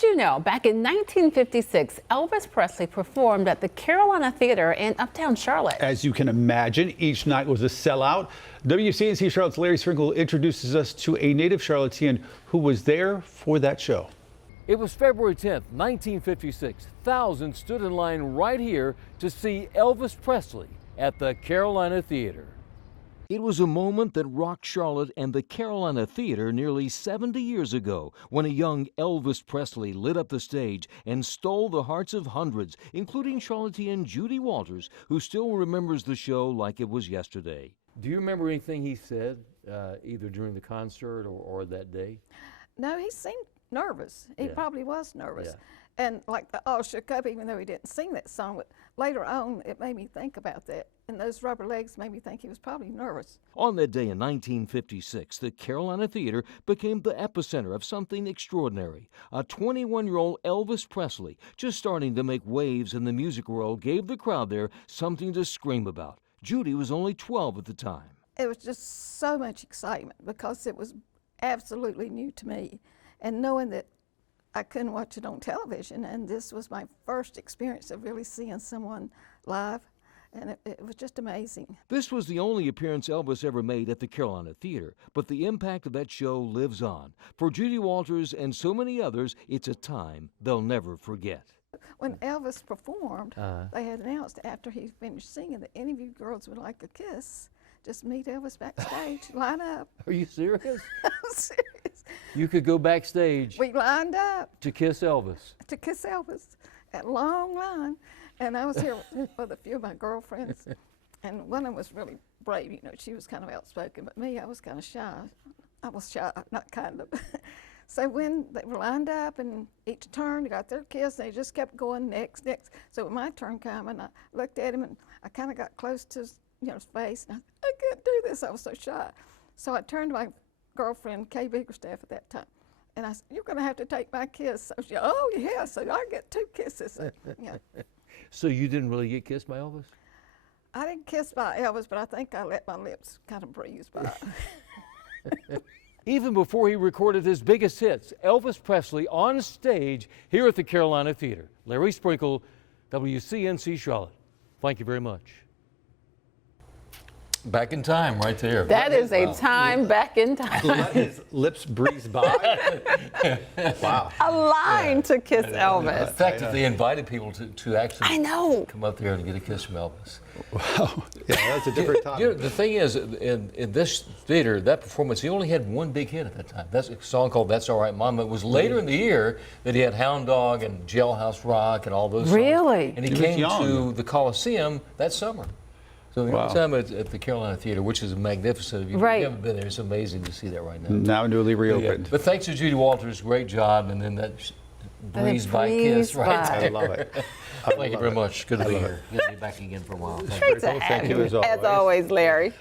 Did you know back in 1956, Elvis Presley performed at the Carolina Theater in Uptown Charlotte? As you can imagine, each night was a sellout. WCNC Charlotte's Larry Sprinkle introduces us to a native Charlottean who was there for that show. It was February 10th, 1956. Thousands stood in line right here to see Elvis Presley at the Carolina Theater. It was a moment that rocked Charlotte and the Carolina Theater nearly 70 years ago when a young Elvis Presley lit up the stage and stole the hearts of hundreds, including Charlottean Judie Walters, who still remembers the show like it was yesterday. Do you remember anything he said either during the concert or that day? No, he seemed nervous. He probably was nervous. Yeah. And like the All Shook Up, even though he didn't sing that song, but later on it made me think about that. And those rubber legs made me think he was probably nervous. On that day in 1956, the Carolina Theater became the epicenter of something extraordinary. A 21-year-old Elvis Presley, just starting to make waves in the music world, gave the crowd there something to scream about. Judie was only 12 at the time. It was just so much excitement because it was absolutely new to me. And knowing that I couldn't watch it on television, and this was my first experience of really seeing someone live, and it was just amazing. This was the only appearance Elvis ever made at the Carolina Theater, but the impact of that show lives on. For Judie Walters and so many others, it's a time they'll never forget. When Elvis performed, they had announced after he finished singing that any of you girls would like a kiss, just meet Elvis backstage, line up. Are you serious? I'm serious. You could go backstage We lined up to kiss Elvis. to kiss Elvis, at long line. And I was here with a few of my girlfriends, and one of them was really brave, you know, she was kind of outspoken, but me, I was kind of shy. I was shy, not kind of. So when they were lined up and each turn, they got their kiss, they just kept going next, next. So when my turn came, and I looked at him, and I kind of got close to his, his face, and I can't do this, I was so shy. So I turned to my girlfriend, Kay Biggerstaff at that time, and I said, "You're gonna have to take my kiss." So she, "Oh yeah," so I get 2 kisses. Yeah. So you didn't really get kissed by Elvis? I didn't kiss by Elvis, but I think I let my lips kind of breeze by. Even before he recorded his biggest hits, Elvis Presley on stage here at the Carolina Theater. Larry Sprinkle, WCNC Charlotte. Thank you very much. Back in time right there. That is a time back in time. Let his lips breeze by. Wow. A line to kiss Elvis. The fact that they invited people to actually I know. come up there and get a kiss from Elvis. Wow. Yeah, that's a different time. You know, the thing is, in this theater, that performance, he only had one big hit at that time. That's a song called "That's All Right, Mama." It was later in the year that he had Hound Dog and Jailhouse Rock and all those songs. Really? And he was came young. to the Coliseum that summer. So the only time at the Carolina Theater, which is magnificent. If you haven't been there, it's amazing to see that right now. Now newly reopened. But thanks to Judie Walters, great job, and then that breeze by kiss right there. I love it. Thank you very much. Good to be here. Good to be back again for a while. Great to have Thank you as always. As always, Larry.